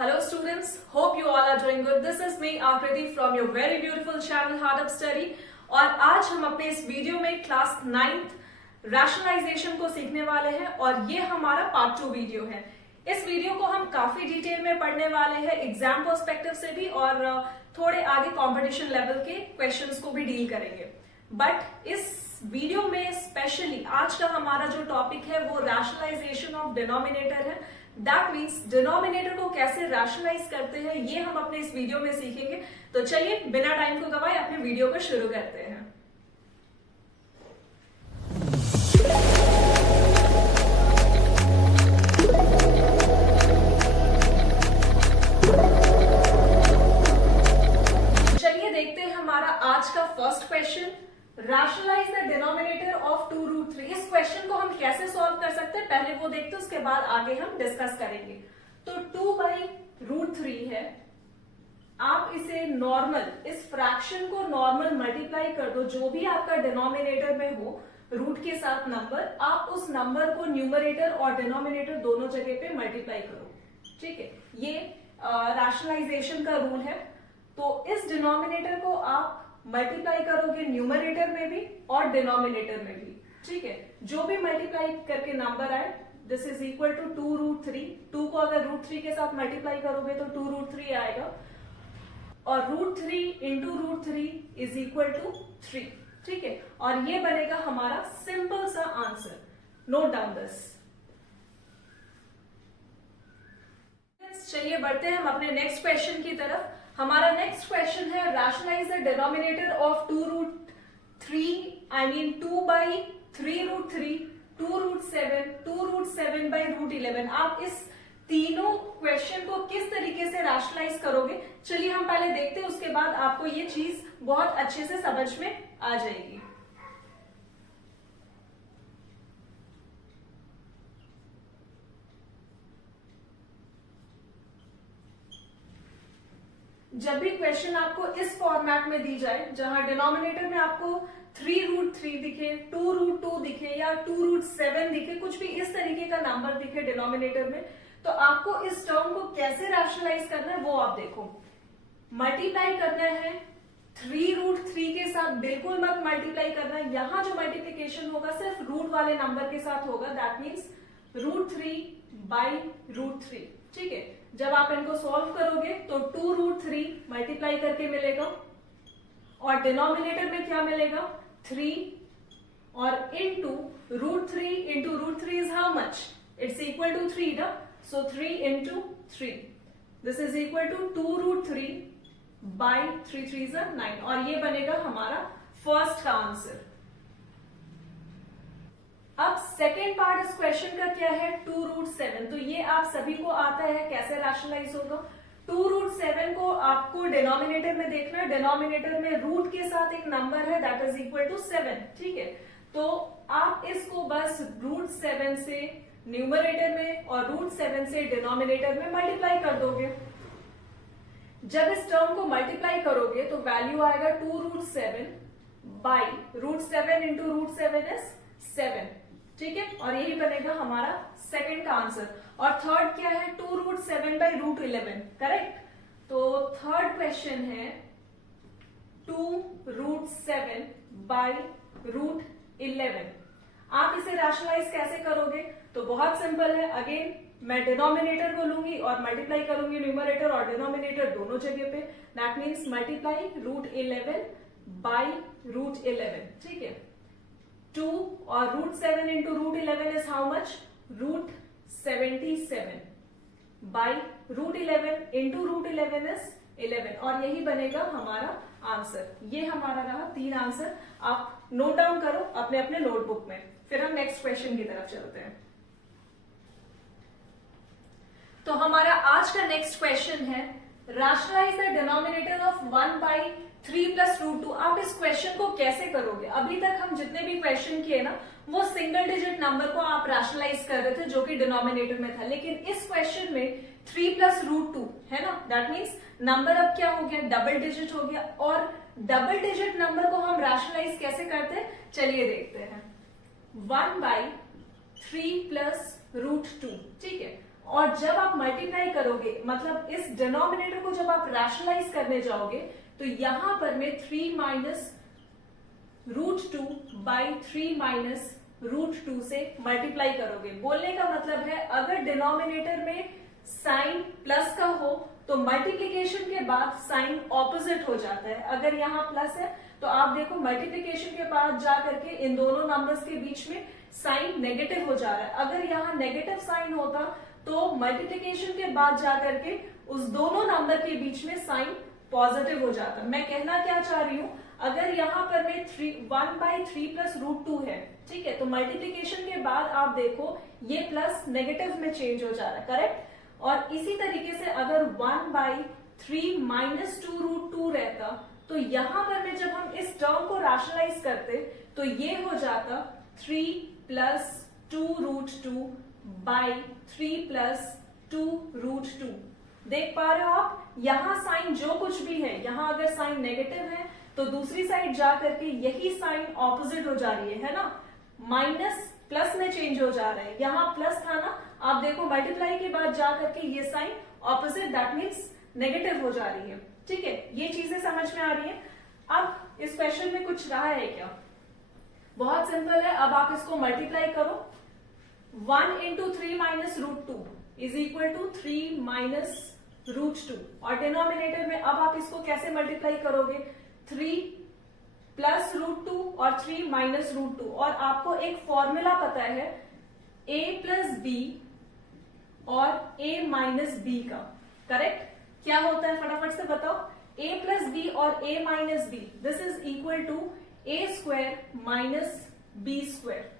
Hello students, hope you all are doing good. This is me Akriti from your very beautiful channel Hard Up Study. और आज हम अपने इस video में class 9th rationalisation को सीखने वाले हैं और ये हमारा पार्ट 2 वीडियो है। इस वीडियो को हम काफी डिटेल में पढ़ने वाले हैं एग्जाम पर्सपेक्टिव से भी और थोड़े आगे कंपटीशन लेवल के क्वेश्चंस को भी डील करेंगे। बट इस वीडियो में स्पेशली आज का हमारा जो टॉपिक है वो रैशनलाइजेशन ऑफ डिनोमिनेटर है। दैट मीन्स डिनोमिनेटर को कैसे रैशनलाइज करते हैं ये हम अपने इस वीडियो में सीखेंगे। तो चलिए बिना टाइम को गवाए अपने वीडियो को शुरू करते हैं। चलिए देखते हैं हमारा आज का first question, rationalise the denominator of 2√3। इस क्वेश्चन को हम कैसे सॉल्व कर सकते हैं पहले वो देखते हैं, उसके बाद आगे हम डिस्कस करेंगे। तो 2/√3 है, आप इसे नॉर्मल, इस फ्रैक्शन को नॉर्मल मल्टीप्लाई कर दो, जो भी आपका डिनोमिनेटर में हो रूट के साथ नंबर, आप उस नंबर को न्यूमरेटर और डिनोमिनेटर दोनों जगह पे मल्टीप्लाई करो। ठीक है, ये रैशनलाइजेशन का रूल है। तो इस डिनोमिनेटर को आप मल्टीप्लाई करोगे न्यूमरेटर में भी और डिनोमिनेटर में भी। ठीक है, जो भी मल्टीप्लाई करके नंबर आए दिस इज इक्वल टू 2√3। 2 को अगर √3 के साथ मल्टीप्लाई करोगे तो 2√3 आएगा और √3 इंटू √3 इज इक्वल टू 3। ठीक है, और ये बनेगा हमारा सिंपल सा आंसर। Note down this. चलिए बढ़ते हैं हम अपने नेक्स्ट क्वेश्चन की तरफ। हमारा नेक्स्ट क्वेश्चन है rationalise the denominator of 2√3 I mean 2/3√3, 2√7, 2√7/√11। आप इस तीनों क्वेश्चन को किस तरीके से रैशनलाइज करोगे चलिए हम पहले देखते हैं, उसके बाद आपको ये चीज बहुत अच्छे से समझ में आ जाएगी। जब भी क्वेश्चन आपको इस फॉर्मेट में दी जाए जहां डिनोमिनेटर में आपको 3√3 दिखे, 2√2 दिखे या 2√7 दिखे, कुछ भी इस तरीके का नंबर दिखे डिनोमिनेटर में, तो आपको इस टर्म को कैसे रैशनलाइज करना है वो आप देखो। मल्टीप्लाई करना है 3√3 के साथ, बिल्कुल मत मल्टीप्लाई करना। यहां जो मल्टीप्लीकेशन होगा सिर्फ रूट वाले नंबर के साथ होगा, दैट मीन्स √3/√3। ठीक है, जब आप इनको सॉल्व करोगे तो 2√3 मल्टीप्लाई करके मिलेगा और डिनोमिनेटर में क्या मिलेगा 3 और into √3 into √3 is how much, it's equal to 3 ना, so 3 into 3 this is equal to 2√3/3 3 is 9 और ये बनेगा हमारा फर्स्ट का आंसर। अब सेकेंड पार्ट इस क्वेश्चन का क्या है 2√7। तो ये आप सभी को आता है कैसे रैशनलाइज होगा। 2√7 को आपको डिनोमिनेटर में देखना है, डिनोमिनेटर में रूट के साथ एक नंबर है दैट इज इक्वल टू 7। ठीक है, तो आप इसको बस √7 से न्यूमरेटर में और √7 से डिनोमिनेटर में मल्टीप्लाई कर दोगे। जब इस टर्म को मल्टीप्लाई करोगे तो वैल्यू आएगा 2√7/√7 इंटू √7 इज 7। ठीक है, और यही बनेगा हमारा सेकंड का आंसर। और थर्ड क्या है 2√7/√11। करेक्ट, तो थर्ड क्वेश्चन है 2√7/√11। आप इसे रैशनलाइज कैसे करोगे तो बहुत सिंपल है। अगेन मैं डिनोमिनेटर को लूंगी और मल्टीप्लाई करूंगी न्यूमरेटर और डिनोमिनेटर दोनों जगह पे, दैट मीन्स मल्टीप्लाई √11/√11। ठीक है, 2 और √7 into √11 is how much, √77/√11 into √11 is 11 और यही बनेगा हमारा आंसर। ये हमारा रहा 3 आंसर। आप नोट डाउन करो अपने अपने नोटबुक में, फिर हम नेक्स्ट क्वेश्चन की तरफ चलते हैं। तो हमारा आज का नेक्स्ट क्वेश्चन है रैशनलाइज द डिनोमिनेटर ऑफ 1/3+√2। आप इस क्वेश्चन को कैसे करोगे। अभी तक हम जितने भी क्वेश्चन किए ना वो सिंगल डिजिट नंबर को आप रैशनलाइज कर रहे थे जो कि डिनोमिनेटर में था, लेकिन इस क्वेश्चन में 3+√2 है ना, दैट मीन्स नंबर अब क्या हो गया डबल डिजिट हो गया। और डबल डिजिट नंबर को हम रैशनलाइज कैसे करते हैं चलिए देखते हैं। 1/3+√2। ठीक है, और जब आप मल्टीप्लाई करोगे, मतलब इस डिनोमिनेटर को जब आप रैशनलाइज करने जाओगे, तो यहां पर मैं 3 minus root 2 by 3 minus root 2 से मल्टीप्लाई करोगे। बोलने का मतलब है अगर डिनोमिनेटर में साइन प्लस का हो तो मल्टीप्लीकेशन के बाद साइन ऑपोजिट हो जाता है। अगर यहाँ प्लस है तो आप देखो मल्टीप्लीकेशन के बाद जाकर के इन दोनों नंबर्स के बीच में साइन नेगेटिव हो जा रहा है। अगर यहाँ नेगेटिव साइन होता तो मल्टीप्लीकेशन के बाद जाकर के उस दोनों नंबर के बीच में साइन पॉजिटिव हो जाता। मैं कहना क्या चाह रही हूं, अगर यहाँ पर मैं 1/3 प्लस रूट 2 है, ठीक है, तो मल्टीप्लीकेशन के बाद आप देखो ये प्लस नेगेटिव में चेंज हो जा रहा है, करेक्ट। और इसी तरीके से अगर 1/3 माइनस 2 रूट 2 रहता तो यहां पर में जब हम इस टर्म को रैशनलाइज करते तो ये हो जाता 3 plus 2 root 2 by 3 plus 2 root 2। देख पा रहे हो आप, यहां साइन जो कुछ भी है, यहां अगर साइन नेगेटिव है तो दूसरी साइड जा करके यही साइन ऑपोजिट हो जा रही है ना, माइनस प्लस में चेंज हो जा रहा है। यहां प्लस था ना, आप देखो मल्टीप्लाई के बाद जा करके ये sign opposite, that means negative हो जा रही है, ठीक है। ये चीजें समझ में आ रही है। अब इस क्वेश्चन में कुछ रहा है क्या, बहुत सिंपल है। अब आप इसको मल्टीप्लाई करो, 1 into 3 minus root 2 is equal to 3 minus root 2, और डिनोमिनेटर में अब आप इसको कैसे मल्टीप्लाई करोगे, 3 प्लस रूट 2 और 3 माइनस रूट 2। और आपको एक फॉर्मूला पता है a प्लस बी और a माइनस बी का, करेक्ट। क्या होता है फटाफट से बताओ, a प्लस बी और a minus b, this is equal to a square minus B square,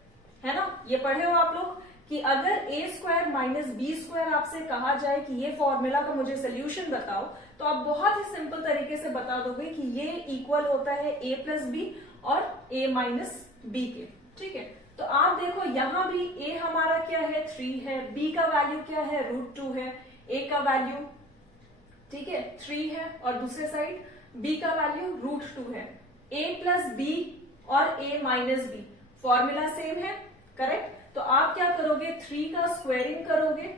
है ना। ये पढ़े हो आप लोग कि अगर a square minus B square आपसे कहा जाए कि ये फॉर्मूला का मुझे सोल्यूशन बताओ, तो आप बहुत ही सिंपल तरीके से बता दोगे कि ये इक्वल होता है a प्लस बी और a माइनस बी के, ठीक है। तो आप देखो यहां भी a हमारा क्या है, 3 है, b का वैल्यू क्या है, रूट 2 है, a का वैल्यू, ठीक है, 3 है, और दूसरे साइड b का वैल्यू रूट 2 है। a प्लस बी और a minus b, formula same है, करेक्ट। तो आप क्या करोगे, 3 का स्क्वायरिंग करोगे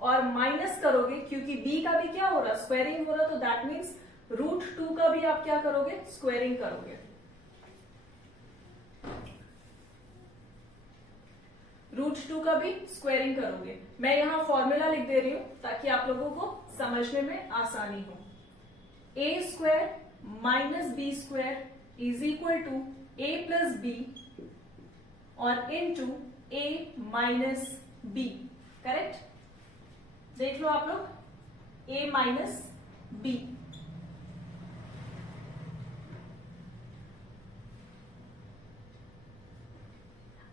और माइनस करोगे, क्योंकि b का भी क्या हो रहा, स्क्वायरिंग हो रहा, तो दैट मीन्स रूट 2 का भी आप क्या करोगे, स्क्वायरिंग करोगे। रूट 2 का भी स्क्वायरिंग करोगे। मैं यहां फॉर्मूला लिख दे रही हूं ताकि आप लोगों को समझने में आसानी हो। a square minus B square is equal to a plus B और into a minus b, correct. देख लो आप लोग, a माइनस बी।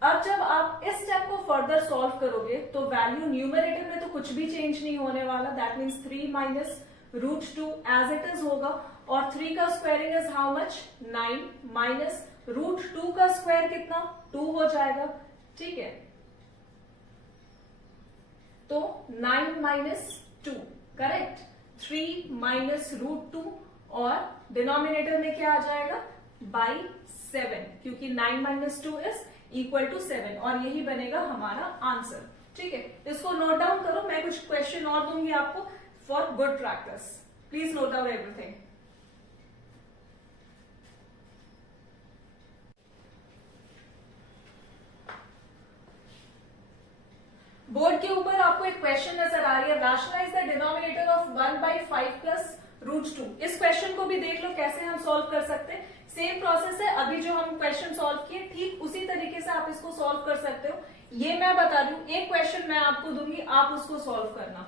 अब जब आप इस स्टेप को फर्दर सॉल्व करोगे तो वैल्यू न्यूमरेटर में तो कुछ भी चेंज नहीं होने वाला, that means 3 minus root 2 as it is होगा, और 3 का squaring is how much, 9 minus root 2 का स्क्वायर कितना, 2 हो जाएगा, ठीक है। तो 9 माइनस 2, करेक्ट। 3 माइनस रूट 2 और डिनोमिनेटर में क्या आ जाएगा, बाई 7, क्योंकि 9 माइनस 2 इज इक्वल टू 7, और यही बनेगा हमारा आंसर, ठीक है। इसको नोट डाउन करो, मैं कुछ क्वेश्चन और दूंगी आपको for good practice, please note down everything. Board के ऊपर आपको एक क्वेश्चन नजर आ रही है, rationalise the denominator of 1/5 plus root 2। इस क्वेश्चन को भी देख लो कैसे हम सॉल्व कर सकते हैं। सेम प्रोसेस है, अभी जो हम क्वेश्चन सॉल्व किए ठीक उसी तरीके से आप इसको सॉल्व कर सकते हो। ये मैं बता दूं, एक क्वेश्चन मैं आपको दूंगी, आप उसको सॉल्व करना।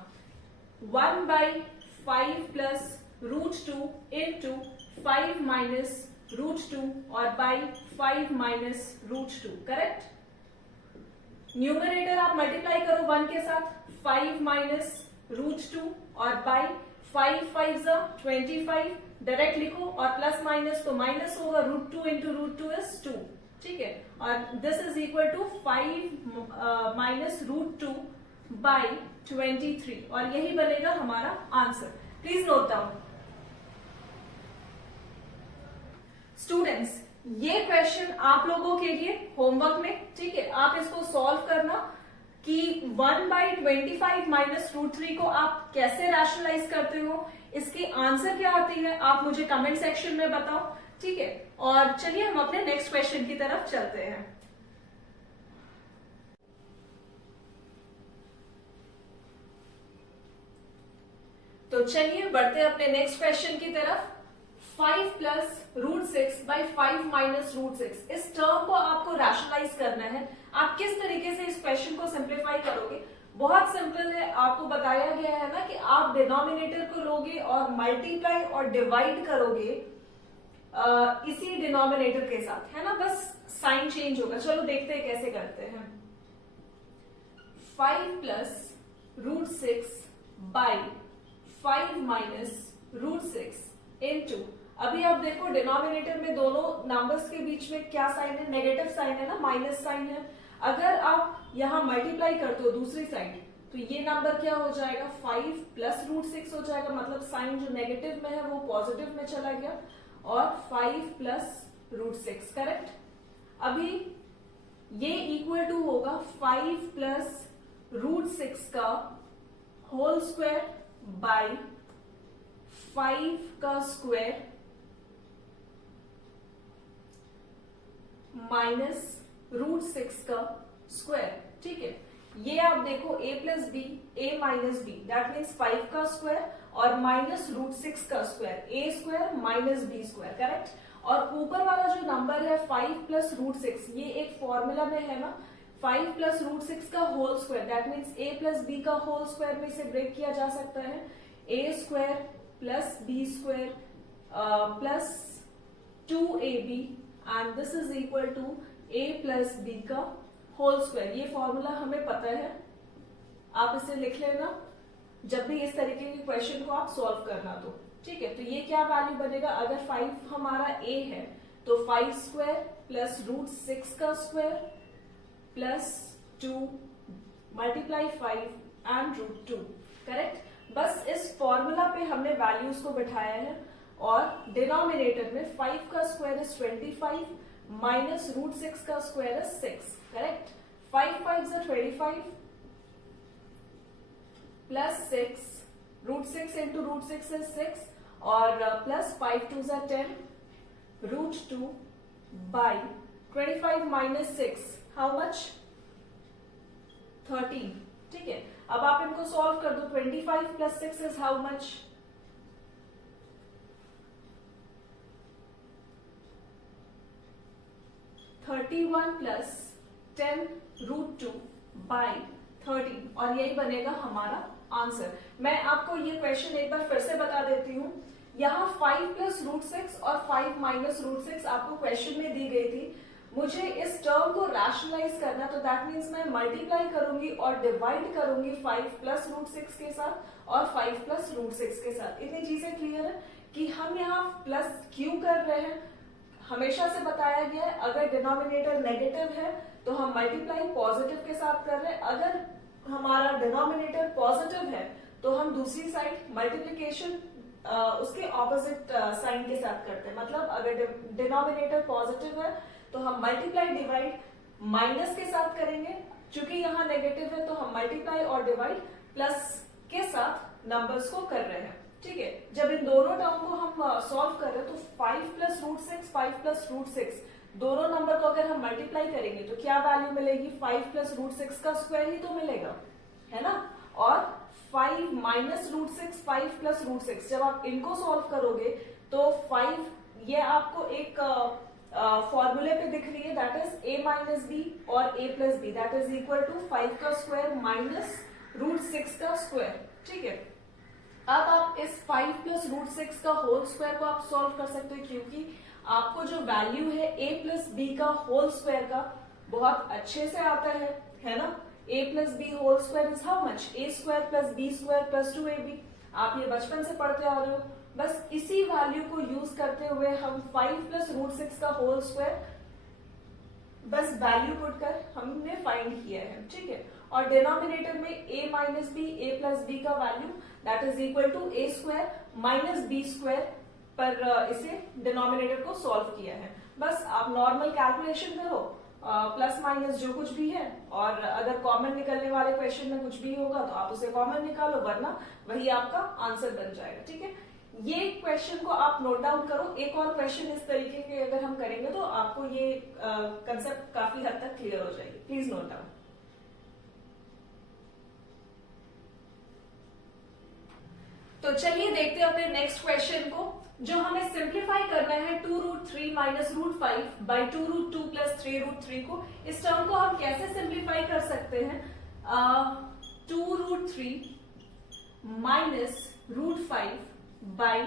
1/5 plus root 2 into 5 minus root 2 और by 5 minus root 2, correct. Numerator आप मल्टीप्लाई करो 1 के साथ, 5 माइनस रूट 2 और बाई 5 5 25, डायरेक्ट लिखो, और प्लस माइनस तो माइनस होगा, रूट 2 इंटू रूट 2 इज 2, ठीक है। और this is equal to 5 minus root 2 by 23, और यही बनेगा हमारा answer. Please note down. Students, ये क्वेश्चन आप लोगों के लिए होमवर्क में, ठीक है, आप इसको सॉल्व करना। कि 1/25 माइनस रूट 3 को आप कैसे रैशनलाइज करते हो, इसकी आंसर क्या आती है आप मुझे कमेंट सेक्शन में बताओ, ठीक है। और चलिए हम अपने नेक्स्ट क्वेश्चन की तरफ चलते हैं। तो चलिए बढ़ते हैं अपने नेक्स्ट क्वेश्चन की तरफ। 5 plus root 6 by 5 minus root 6, इस टर्म को आपको रैशनलाइज करना है। आप किस तरीके से इस क्वेश्चन को सिंप्लीफाई करोगे? बहुत सिंपल है, आपको बताया गया है ना कि आप डिनोमिनेटर को लोगे और मल्टीप्लाई और डिवाइड करोगे इसी डिनोमिनेटर के साथ, है ना, बस साइन चेंज होगा। चलो देखते हैं कैसे करते हैं। 5 plus root 6 by 5 minus root 6 into, अभी आप देखो डिनोमिनेटर में दोनों नंबर्स के बीच में क्या साइन है, नेगेटिव साइन है ना, माइनस साइन है। अगर आप यहां मल्टीप्लाई करते हो दूसरी साइड तो ये नंबर क्या हो जाएगा, 5 प्लस रूट 6 हो जाएगा, मतलब साइन जो नेगेटिव में है वो पॉजिटिव में चला गया, और 5 प्लस रूट 6, करेक्ट। अभी ये इक्वल टू होगा 5 प्लस रूट 6 का होल स्क्वायर बाई 5 का स्क्वायर माइनस रूट 6 का स्क्वायर, ठीक है। ये आप देखो a plus b, a minus B, that means 5 का स्क्वायर और माइनस रूट 6 का square, a square minus B square, correct. और ऊपर वाला जो नंबर है 5 प्लस रूट 6, ये एक फॉर्मूला में है ना, 5 प्लस रूट 6 का whole square, that means a plus B का होल स्क्वायर में से ब्रेक किया जा सकता है, a square plus B square plus 2ab and this is equal to a plus B का होल स्क्वायर। ये फॉर्मूला हमें पता है, आप इसे लिख लेना जब भी इस तरीके के क्वेश्चन को आप सॉल्व करना तो, ठीक है। तो ये क्या वैल्यू बनेगा, अगर 5 हमारा a है तो 5 स्क्वायर प्लस रूट 6 का square plus 2 multiply 5 and root 2, correct. बस इस फॉर्मूला पे हमने वैल्यूज को बिठाया है और डिनोमिनेटर में 5 का स्क्वायर इज 25 माइनस रूट 6 का square is 6, correct. 5 5 is 25 plus 6, root 6 into root 6 is 6 और plus 5 2 is 10 root 2 by 25 minus 6, how much, 13, ठीक है। अब आप इनको सॉल्व कर दो, 25 plus 6 is how much, 31 plus 10 root 2 by 13, और यही बनेगा हमारा आंसर। मैं आपको ये क्वेश्चन एक बार फिर से बता देती हूँ। यहाँ 5 प्लस रूट 6 और 5 माइनस रूट 6 आपको क्वेश्चन में दी गई थी। मुझे इस टर्म को रैशनलाइज करना, तो दैट मीन्स मैं मल्टीप्लाई करूंगी और डिवाइड करूंगी 5 प्लस रूट 6 के साथ और 5 प्लस रूट 6 के साथ। इतनी चीजें क्लियर है कि हम यहाँ प्लस क्यों कर रहे हैं। हमेशा से बताया गया है अगर डिनोमिनेटर नेगेटिव है तो हम मल्टीप्लाई पॉजिटिव के साथ कर रहे हैं, अगर हमारा डिनोमिनेटर पॉजिटिव है तो हम दूसरी साइड मल्टीप्लीकेशन उसके ऑपोजिट साइन के साथ करते हैं। मतलब अगर डिनोमिनेटर पॉजिटिव है तो हम मल्टीप्लाई डिवाइड माइनस के साथ करेंगे, क्योंकि यहाँ नेगेटिव है तो हम मल्टीप्लाई और डिवाइड प्लस के साथ नंबर्स को कर रहे हैं, ठीक है। जब इन दोनों टर्म को हम सॉल्व कर रहे हैं तो 5 प्लस रूट 6, 5 प्लस रूट 6 दोनों नंबर को अगर हम मल्टीप्लाई करेंगे तो क्या वैल्यू मिलेगी, 5 प्लस रूट 6 का स्क्वायर ही तो मिलेगा, है ना। और 5 माइनस रूट 6, 5 प्लस रूट 6, जब आप इनको सॉल्व करोगे तो 5 ये आपको एक फॉर्मूले पे दिख रही है, that is a minus B और a plus B, that is equal to 5 का स्क्वायर माइनस रूट 6 का स्क्वायर, ठीक है। अब आप इस 5 प्लस रूट 6 का होल स्क्वायर को आप सॉल्व कर सकते हो, क्योंकि आपको जो वैल्यू है a प्लस बी का होल स्क्वायर का बहुत अच्छे से आता है ना। a plus B whole square is how much, a square plus B square plus 2ab, आप ये बचपन से पढ़ते आ रहे हो। बस इसी वैल्यू को यूज करते हुए हम 5 प्लस रूट 6 का होल स्क्वायर बस वैल्यू पुट कर हमने फाइंड किया है, ठीक है। और डिनोमिनेटर में a minus b, a plus B का value that is equal to a square minus B square पर इसे डिनोमिनेटर को सॉल्व किया है। बस आप नॉर्मल कैलकुलेशन करो प्लस माइनस जो कुछ भी है, और अगर कॉमन निकलने वाले क्वेश्चन में कुछ भी होगा तो आप उसे कॉमन निकालो, वरना वही आपका आंसर बन जाएगा। ठीक है, ये क्वेश्चन को आप नोट डाउन करो। एक और क्वेश्चन इस तरीके के अगर हम करेंगे तो आपको ये कंसेप्ट काफी हद तक क्लियर हो जाएगी। Please note down. तो चलिए देखते हैं अपने नेक्स्ट क्वेश्चन को, जो हमें सिंप्लीफाई करना है 2√3 माइनस √5 बाई 2√2 प्लस 3√3 को। इस टर्म को हम कैसे सिंप्लीफाई कर सकते हैं? 2√3 माइनस √5 बाई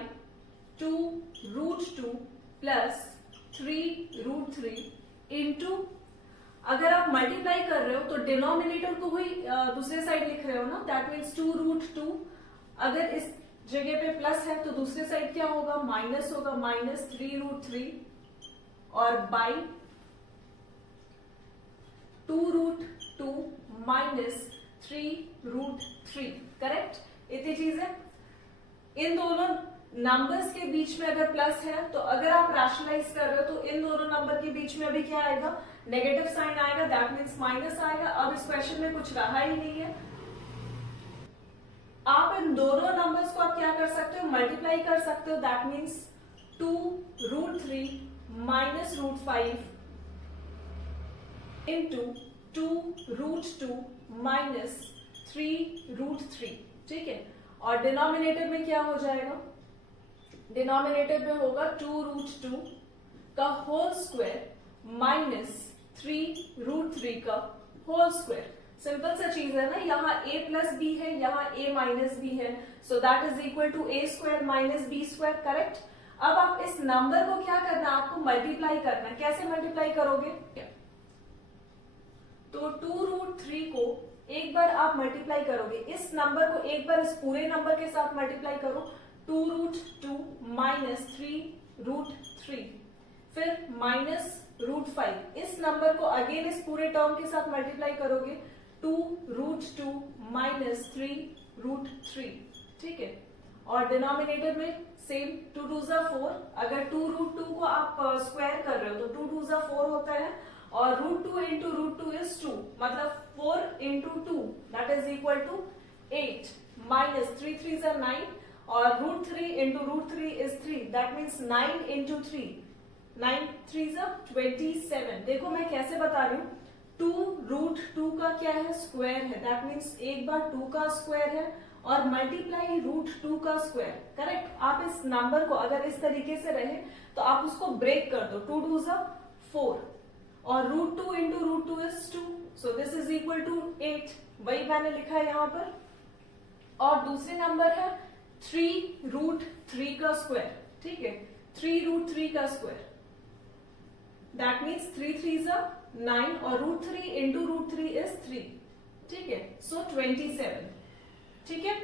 2√2 प्लस 3√3 इंटू, अगर आप मल्टीप्लाई कर रहे हो तो डिनोमिनेटर को ही दूसरे साइड लिख रहे हो ना, दैट मीन्स 2√2। अगर इस जगह पे प्लस है तो दूसरे साइड क्या होगा? माइनस होगा, माइनस 3√3 और बाई 2√2 माइनस 3√3। करेक्ट, इतनी चीज है। इन दोनों नंबर्स के बीच में अगर प्लस है तो अगर आप रैशनलाइज कर रहे हो तो इन दोनों नंबर के बीच में अभी क्या आएगा? नेगेटिव साइन आएगा, दैट मीन्स माइनस आएगा। अब इस क्वेश्चन में कुछ रहा ही नहीं है। आप इन दोनों नंबर्स को आप क्या कर सकते हो? मल्टीप्लाई कर सकते हो, that means 2√3 minus √5 into 2√2 minus 3√3। ठीक है, और डिनोमिनेटर में क्या हो जाएगा? डिनोमिनेटर में होगा 2√2 का होल स्क्वायर माइनस 3√3 का होल स्क्वायर। सिंपल सा चीज है ना, यहाँ a प्लस बी है, यहाँ a माइनस बी है, so that is equal to a square minus B square. Correct. अब आप इस नंबर को क्या करना है? आपको मल्टीप्लाई करना है। कैसे मल्टीप्लाई करोगे? तो 2√3 को एक बार आप मल्टीप्लाई करोगे, इस नंबर को एक बार इस पूरे नंबर के साथ मल्टीप्लाई करो, 2√2 माइनस 3√3, फिर माइनस √5। इस नंबर को अगेन इस पूरे टर्म के साथ मल्टीप्लाई करोगे, 2√2 माइनस 3√3। ठीक है, और डिनोमिनेटर में सेम 2 2 4। अगर 2√2 को आप स्क्वायर कर रहे हो तो 2 2 4 होता है, और √2 इंटू √2 इज 2, मतलब 4 into 2 that is equal to 8 minus 3 3 9, और √3 into √3 is 3, that means 9 into 3, 9 3 27। देखो मैं कैसे बता रही हूँ, 2√2 का क्या है? स्क्वायर है, दैट मीन्स एक बार 2 का स्क्वायर है और मल्टीप्लाई √2 का स्क्वायर। करेक्ट। आप इस नंबर को अगर इस तरीके से रहे तो आप उसको ब्रेक कर दो, 2 2 4, और √2 into √2 is 2, so this is equal to 8। वही मैंने लिखा है यहाँ पर। और दूसरे नंबर है 3√3 का स्क्वायर। ठीक है, 3√3 का स्क्वायर, दैट मीन्स 3 3 9, और √3 इंटू √3 इज 3। ठीक है, सो 27। ठीक है,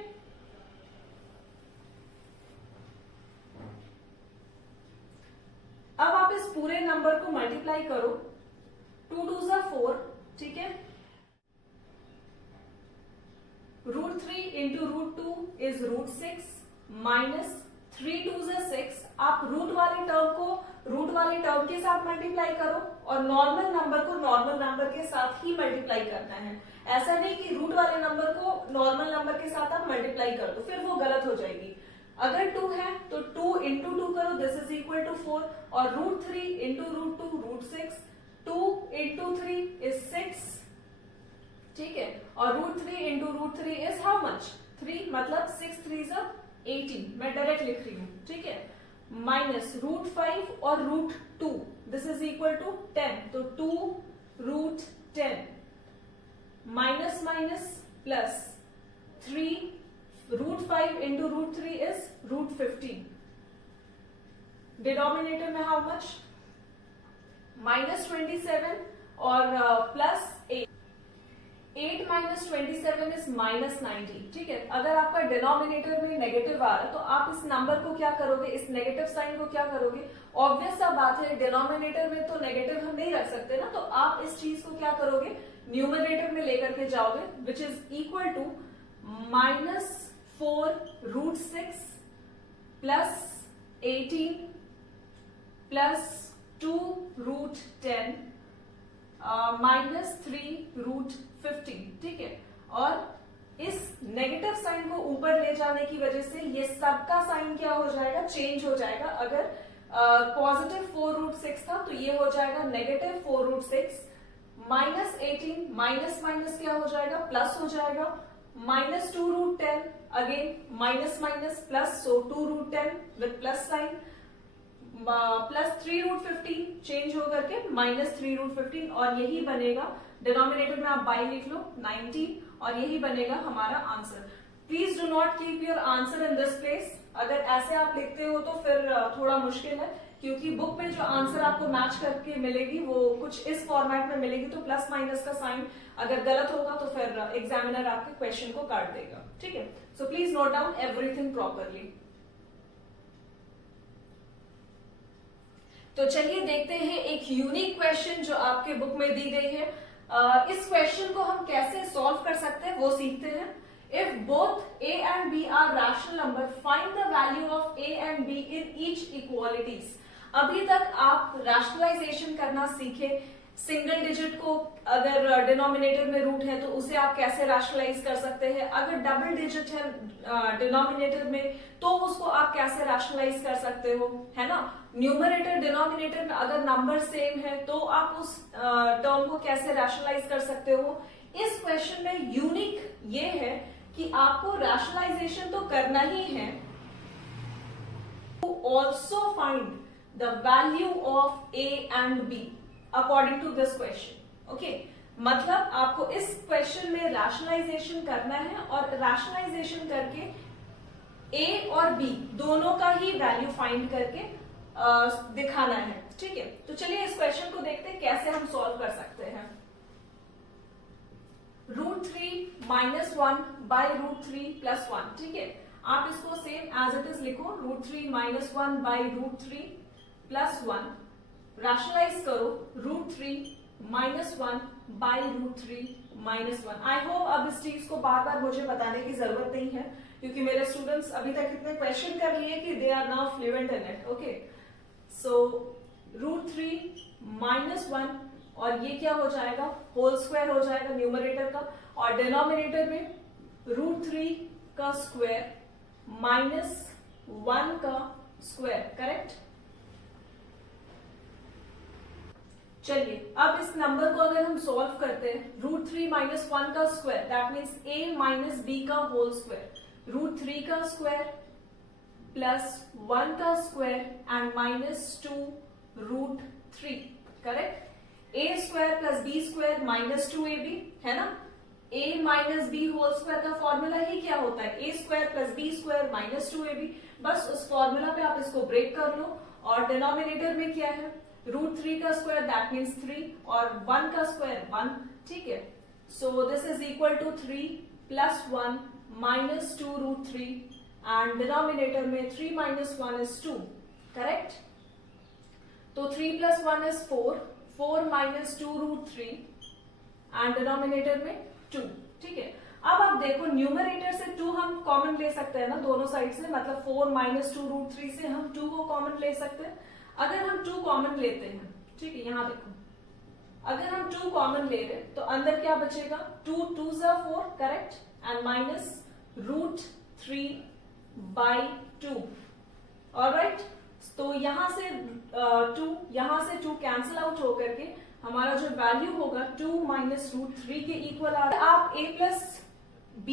अब आप इस पूरे नंबर को मल्टीप्लाई करो, 2 2 4। ठीक है, √3 इंटू √2 इज √6 माइनस 3 2 6। आप रूट वाले टर्म को रूट वाले टर्म के साथ मल्टीप्लाई करो, और नॉर्मल नंबर को नॉर्मल नंबर के साथ ही मल्टीप्लाई करना है। ऐसा नहीं कि रूट वाले नंबर को नॉर्मल नंबर के साथ आप मल्टीप्लाई कर दो, फिर वो गलत हो जाएगी। अगर 2 है तो 2 इंटू 2 करो, दिस इज इक्वल टू 4, और √3 इंटू √2 √6, 2 इंटू 3 इज 6। ठीक है, और √3 इंटू √3 इज हाउ मच? 3, मतलब 6 3 18। मैं डायरेक्ट लिख रही हूं। ठीक है, माइनस √5 और √2, दिस इज इक्वल टू 10, तो 2√10 minus minus plus 3, √5 into √3 is √15। Denominator में हाउ मच? -27 और प्लस 8। 8 minus 27 is -90। ठीक है, अगर आपका डिनोमिनेटर में नेगेटिव आ रहा है तो आप इस नंबर को क्या करोगे? इस नेगेटिव साइन को क्या करोगे? ऑब्वियस सा बात है, डिनोमिनेटर में तो नेगेटिव हम नहीं रख सकते ना, तो आप इस चीज को क्या करोगे? न्यूमरेटर में लेकर के जाओगे, which is equal to -4√6 plus 18 plus 2√10 -3√15, ठीक है। और इस नेगेटिव साइन को ऊपर ले जाने की वजह से ये सबका साइन क्या हो जाएगा, चेंज हो जाएगा। अगर पॉजिटिव 4√6 था तो ये हो जाएगा नेगेटिव 4√6, -18 माइनस माइनस क्या हो जाएगा, प्लस हो जाएगा, -2√10 again minus minus plus, so 2√10 with plus sign, plus 3√15 change होकर के -3√15, और यही बनेगा, डिनोमिनेटर में आप बाई लिख लो 90, और यही बनेगा हमारा answer. Please do not keep your answer in this place. अगर ऐसे आप लिखते हो तो फिर थोड़ा मुश्किल है, क्योंकि बुक में जो आंसर आपको मैच करके मिलेगी वो कुछ इस फॉर्मेट में मिलेगी, तो प्लस माइनस का साइन अगर गलत होगा तो फिर एग्जामिनर आपके क्वेश्चन को काट देगा, ठीक है। So please note down everything properly. तो चलिए देखते हैं एक यूनिक क्वेश्चन जो आपके बुक में दी गई है। इस क्वेश्चन को हम कैसे सॉल्व कर सकते हैं वो सीखते हैं। If both a and b are rational number, find the value of a and b in each equalities। अभी तक आप रैशनलाइजेशन करना सीखे। सिंगल डिजिट को अगर डिनोमिनेटर में रूट है तो उसे आप कैसे रैशनलाइज कर सकते हैं, अगर डबल डिजिट है डिनोमिनेटर में तो उसको आप कैसे रैशनलाइज कर सकते हो, है ना। न्यूमरेटर डिनोमिनेटर में अगर नंबर सेम है तो आप उस टर्म को कैसे रैशनलाइज कर सकते हो। इस क्वेश्चन में यूनिक ये है कि आपको रैशनलाइजेशन तो करना ही है, to also find the value of A and B according to this question, okay. मतलब आपको इस क्वेश्चन में रैशनलाइजेशन करना है और रैशनलाइजेशन करके ए और बी दोनों का ही वैल्यू फाइंड करके दिखाना है, ठीक है। तो चलिए इस क्वेश्चन को देखते हैं कैसे हम सॉल्व कर सकते हैं। √3 -1 by √3 + 1, ठीक है। आप इसको सेम एज इट इज लिखो, √3 -1 by √3 + 1, रैशनलाइज करो, √3 -1 by √3 -1। आई होप अब इस चीज को बार बार मुझे बताने की जरूरत नहीं है, क्योंकि मेरे स्टूडेंट्स अभी तक इतने क्वेश्चन कर लिए कि they are now fluent in it, okay. So √3 -1, और ये क्या हो जाएगा, होल स्क्वायर हो जाएगा न्यूमरेटर का, और डिनोमिनेटर में √3 का स्क्वायर -1 का स्क्वायर, करेक्ट। चलिए अब इस नंबर को अगर हम सॉल्व करते हैं, √3 - 1 का square that means a - b का होल स्क्वायर, √3 का स्क्वायर प्लस 1 का square and -2√3, correct. a square plus b square -2ab, है ना। a - b होल स्क्वायर का फॉर्मूला ही क्या होता है, a square plus b square -2ab। बस उस फॉर्मूला पे आप इसको ब्रेक कर लो, और डिनोमिनेटर में क्या है, √3 का स्क्वायर दैट मीन्स 3, और 1 का स्क्वायर 1, ठीक है। So this is equal to 3 + 1 -2√3, and denominator में 3 - 1 is 2, करेक्ट। तो 3 + 1 is 4, 4 - 2√3, एंड डिनोमिनेटर में 2, ठीक है। अब आप देखो न्यूमरेटर से 2 हम कॉमन ले सकते हैं ना दोनों साइड से, मतलब 4 - 2√3 से हम 2 को कॉमन ले सकते हैं। अगर हम 2 कॉमन लेते हैं, ठीक है, यहां देखो, अगर हम 2 कॉमन ले रहे हैं तो अंदर क्या बचेगा, 2 2s are 4, correct, and -√3 by 2, alright. तो यहां से 2 कैंसिल आउट होकर के हमारा जो वैल्यू होगा 2 - √3 के इक्वल आ रहा है। आप a + b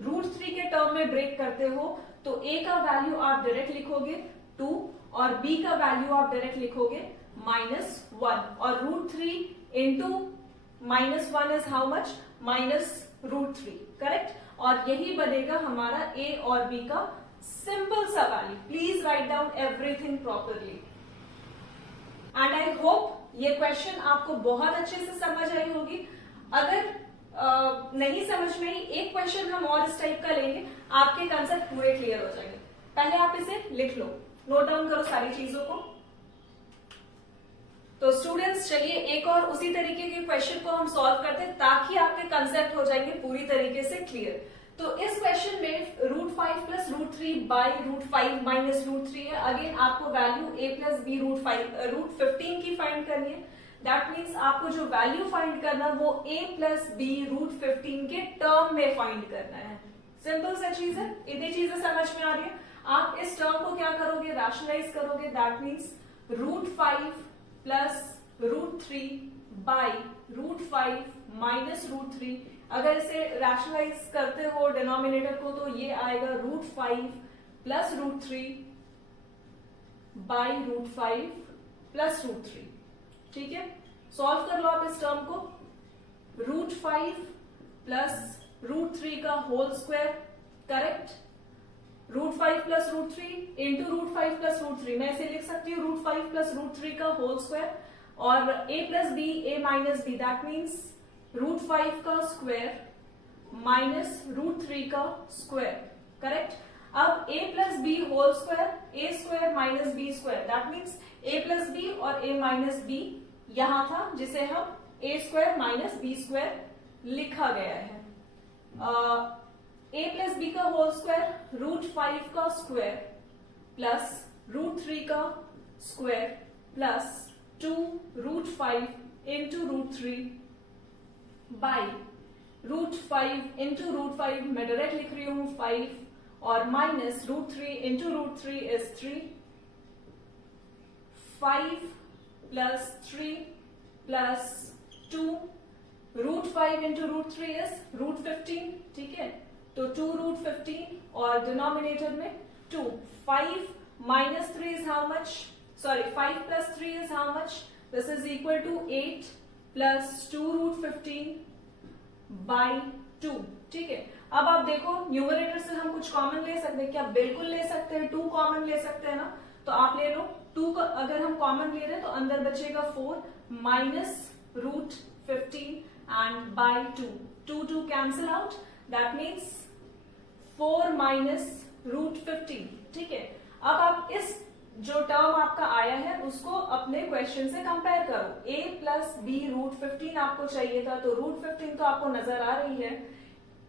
√3 के टर्म में ब्रेक करते हो तो a का वैल्यू आप डायरेक्ट लिखोगे 2, और b का वैल्यू आप डायरेक्ट लिखोगे -1, और √3 into -1 is how much, -√3, correct. और यही बनेगा हमारा a और b का सिंपल सा value. Please write down everything properly, and I hope ये क्वेश्चन आपको बहुत अच्छे से समझ आई होगी। अगर नहीं समझ में आई, एक क्वेश्चन हम और इस टाइप का लेंगे, आपके कंसेप्ट पूरे क्लियर हो जाएंगे। पहले आप इसे लिख लो, नोट डाउन करो सारी चीजों को। तो स्टूडेंट्स चलिए एक और उसी तरीके के क्वेश्चन को हम सॉल्व करते हैं, ताकि आपके कंसेप्ट हो जाएंगे पूरी तरीके से क्लियर। तो इस क्वेश्चन में √5 + √3 by √5 - √3 है। अगेन आपको वैल्यू a + b √15 की फाइंड करनी है। दैट मीन्स आपको जो वैल्यू फाइंड करना वो a प्लस बी रूट 15 के टर्म में फाइंड करना है। सिंपल सा चीज है, इतनी चीजें समझ में आ रही है। आप इस टर्म को क्या करोगे, रैशनलाइज करोगे, that means root 5 plus root 3 by root 5 minus root 3। अगर इसे रैशनलाइज करते हो डिनोमिनेटर को तो ये आएगा root 5 plus root 3 by root 5 plus root 3। ठीक है, सॉल्व कर लो आप इस टर्म को। रूट 5 प्लस रूट 3 का whole square, correct. Root 5 plus root 3 into root 5 plus root 3, मैं इसे लिख सकती हूँ रूट 5 प्लस रूट 3 का होल स्क्वायर, और a plus B A minus B, that means root 5 का स्क्वायर माइनस रूट 3 का स्क्वायर, करेक्ट। अब a plus B whole square, A square minus B square, that means a plus B और a minus B यहां था, जिसे हम a square minus B square लिखा गया है। a प्लस बी का होल स्क्वायर रूट 5 का स्क्वायर प्लस रूट 3 का square plus 2 root 5 into root 3 by root 5 into root 5, मैं डायरेक्ट लिख रही हूं 5, और minus root 3 into root 3 is 3, 5 plus 3 plus 2 root 5 into root 3 is root 15। ठीक है, तो 2 रूट 15 और डिनोमिनेटर में 2, 5 minus 3 is how much, sorry 5 plus 3 is how much, this is equal to 8 plus 2 root 15 by 2। ठीक है, अब आप देखो न्यूमरेटर से हम कुछ कॉमन ले सकते हैं क्या? बिल्कुल ले सकते हैं, 2 कॉमन ले सकते हैं ना, तो आप ले लो 2 का, अगर हम कॉमन ले रहे हैं तो अंदर बचेगा 4 minus root 15 and by 2 cancel out, that means 4 minus root 15। ठीक है, अब आप इस जो टर्म आपका आया है उसको अपने क्वेश्चन से कंपेयर करो। a प्लस बी रूट 15 आपको चाहिए था, तो रूट 15 तो आपको नजर आ रही है,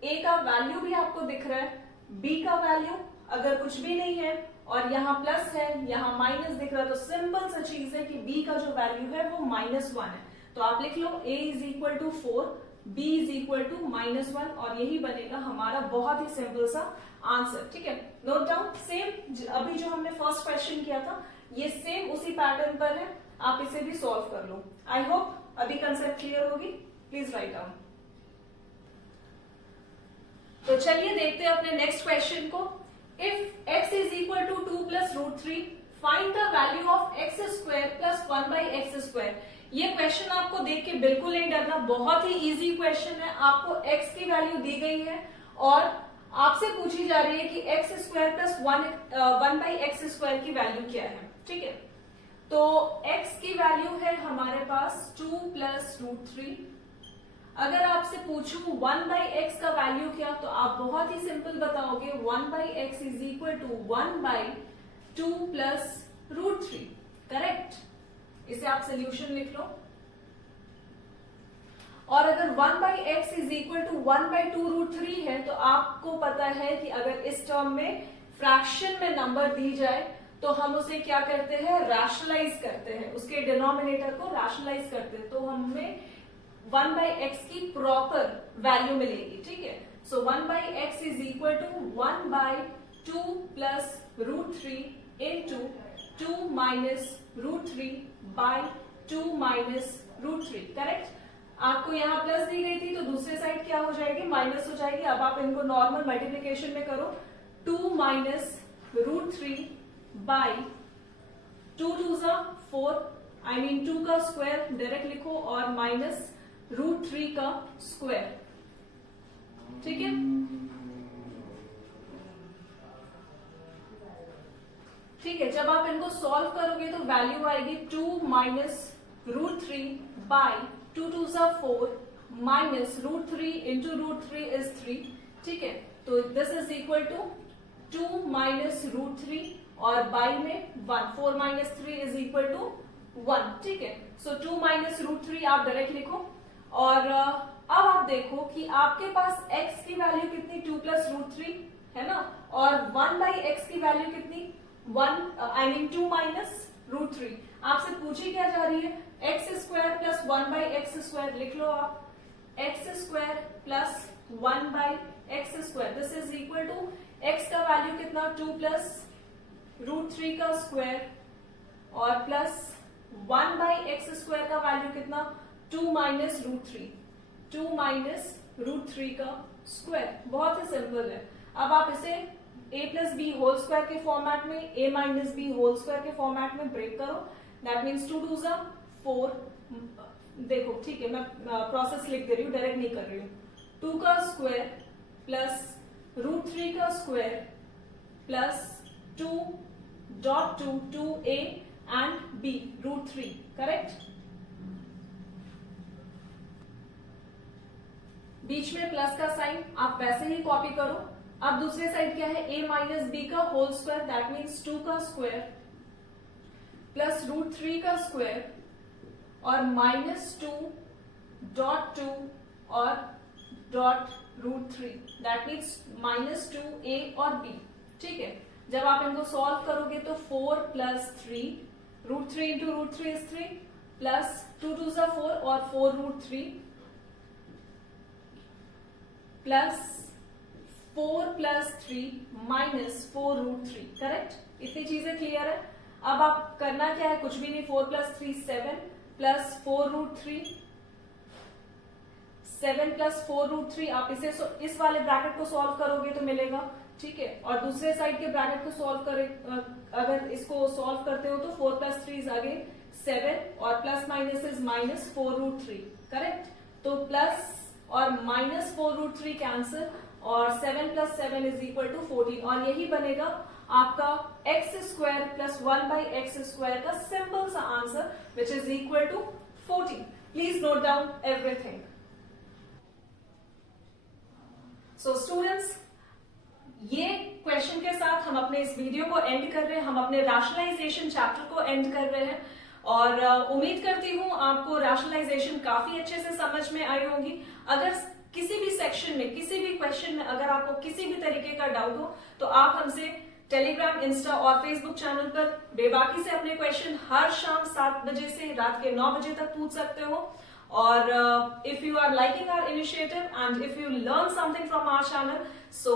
a का वैल्यू भी आपको दिख रहा है, b का वैल्यू अगर कुछ भी नहीं है और यहाँ प्लस है यहाँ माइनस दिख रहा है, तो सिंपल सा चीज है कि b का जो वैल्यू है वो -1 है, तो आप लिख लो a is equal to 4, b is equal to -1, और यही बनेगा हमारा बहुत ही सिंपल सा आंसर। ठीक है, नोट डाउन। सेम अभी जो हमने फर्स्ट क्वेश्चन किया था ये सेम उसी पैटर्न पर है, आप इसे भी सॉल्व कर लो। आई होप अभी कंसेप्ट क्लियर होगी, प्लीज राइट डाउन। तो चलिए देखते हैं अपने नेक्स्ट क्वेश्चन को। If x is equal to 2 plus root 3, find the value of x square plus 1 by X square. ये क्वेश्चन आपको देख के बिल्कुल नहीं डरना, बहुत ही इजी क्वेश्चन है। आपको x की वैल्यू दी गई है और आपसे पूछी जा रही है कि x square plus 1 by X square की वैल्यू क्या है। ठीक है, तो x की वैल्यू है हमारे पास 2 प्लस रूट 3। अगर आपसे पूछूं 1 बाई एक्स का वैल्यू क्या, तो आप बहुत ही सिंपल बताओगे 1 by X is equal to 1 by 2 plus root 3, correct. इसे आप सोल्यूशन लिख लो। और अगर 1 by X is equal to 1 by 2 root 3 है, तो आपको पता है कि अगर इस टर्म में फ्रैक्शन में नंबर दी जाए तो हम उसे क्या करते हैं, रैशनलाइज करते हैं, उसके डिनोमिनेटर को रैशनलाइज करते हैं, तो हमें 1 बाई एक्स की प्रॉपर वैल्यू मिलेगी। ठीक है, so 1 by X is equal to 1 by 2 plus root 3 into 2 minus root 3 by 2 minus root 3, correct. आपको यहाँ प्लस दी गई थी तो दूसरे साइड क्या हो जाएगी, माइनस हो जाएगी। अब आप इनको नॉर्मल मल्टीप्लीकेशन में करो, 2 minus root 3 by 2 2 4, I mean 2 का स्क्वायर डायरेक्ट लिखो और माइनस रूट 3 का स्क्वायर। ठीक है, ठीक है, जब आप इनको सॉल्व करोगे तो वैल्यू आएगी 2 minus root 3 by 2 2 4 minus root 3 into root 3 is 3। ठीक है, तो this is equal to 2 minus root 3 और बाई में 1, 4 माइनस 3 इज इक्वल टू 1। ठीक है, सो 2 माइनस रूट 3 आप डायरेक्ट लिखो। और अब आप देखो कि आपके पास x की वैल्यू कितनी, 2 प्लस रूट 3 है ना, और 1 बाई एक्स की वैल्यू कितनी, 1 आई मीन 2 माइनस √3। आपसे पूछी क्या जा रही है, x² प्लस 1/x²। लिख लो आप, x² plus 1/x²। This is equal to x का वैल्यू कितना 2 प्लस √3 का स्क्वायर और प्लस 1/x² का वैल्यू कितना 2 माइनस √3, 2 माइनस √3 का स्क्वायर। बहुत ही सिंपल है। अब आप इसे a plus B whole square के फॉर्मेट में, a minus B whole square के फॉर्मेट में ब्रेक करो। दैट मीन्स 2 2 ज़ा 4। देखो ठीक है, मैं प्रोसेस लिख दे रही हूँ, डायरेक्ट नहीं कर रही हूँ। 2 का स्क्वायर प्लस √3 का square plus 2.2 2a and b √3, correct. बीच में प्लस का साइन आप वैसे ही कॉपी करो। अब दूसरे साइड क्या है, a माइनस बी का होल स्क्वायर। दैट मीन्स 2 का स्क्वायर प्लस √3 का स्क्वायर और -2.2 और .√3। दैट मीन्स -2a और b। ठीक है, जब आप इनको सॉल्व करोगे तो 4 प्लस 3, √3 इंटू √3 इज 3 प्लस 2 2 ज़ा 4 और 4 √3 प्लस 4 प्लस 3 माइनस 4 √3, करेक्ट। इतनी चीजें क्लियर है। अब आप करना क्या है, कुछ भी नहीं। 4 प्लस 3 7 प्लस 4 √3, 7 प्लस 4 √3। आप इसे इस वाले ब्रैकेट को सॉल्व करोगे तो मिलेगा, ठीक है। और दूसरे साइड के ब्रैकेट को सॉल्व करें, अगर इसको सॉल्व करते हो तो 4 प्लस 3 इज अगेन 7 और plus minus is minus 4 √3, correct. तो प्लस और माइनस 4 √3 कैंसिल और 7 प्लस 7 इज इक्वल टू 14 और यही बनेगा आपका x² प्लस 1/x² का सिंपल सा answer which is equal to 14। Please note down everything. So students, ये क्वेश्चन के साथ हम अपने इस वीडियो को एंड कर रहे हैं। हम अपने रैशनलाइजेशन चैप्टर को एंड कर रहे हैं और उम्मीद करती हूँ आपको रैशनलाइजेशन काफी अच्छे से समझ में आई होगी। अगर किसी भी सेक्शन में, किसी भी क्वेश्चन में अगर आपको किसी भी तरीके का डाउट हो तो आप हमसे टेलीग्राम, इंस्टा और फेसबुक चैनल पर बेबाकी से अपने क्वेश्चन हर शाम 7 बजे से रात के 9 बजे तक पूछ सकते हो। और if you are liking our initiative and if you learn something from our channel, so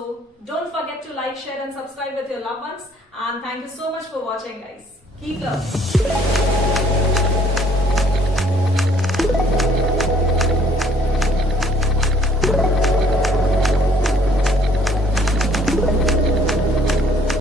don't forget to like, share and subscribe with your loved ones. And thank you so much for watching, guys. Keep learning.